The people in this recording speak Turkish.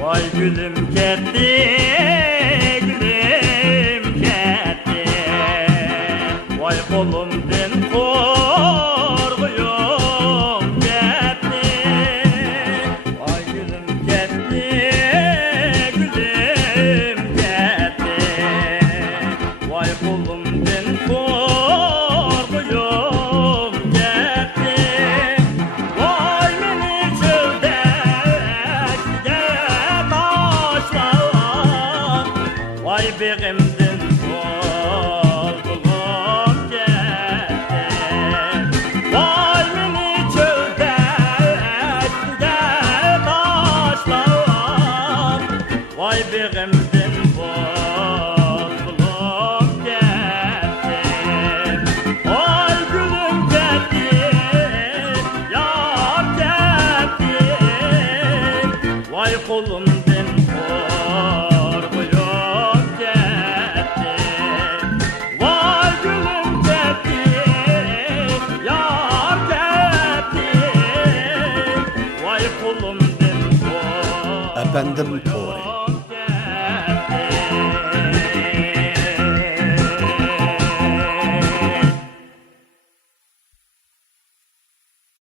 Vay gülüm ketdi, gülüm ketdi. Vay kolumdan korkuyum ketdi. Vay gülüm ketdi, gülüm ketdi. Vay kolumdan korkuyum ketdi. Vay meni çöldeşge taşlar. Vay beğimdin korkulum ketdi. Vay meni çöldeşge taşlar. Vay beğimdin korkulum ketdi. Vay gülüm ketdi, yar ketdi. Vay kolumdan korkuyum ketdi. Vay gülüm ketdi, yar ketdi. Vay kolumdan Efendim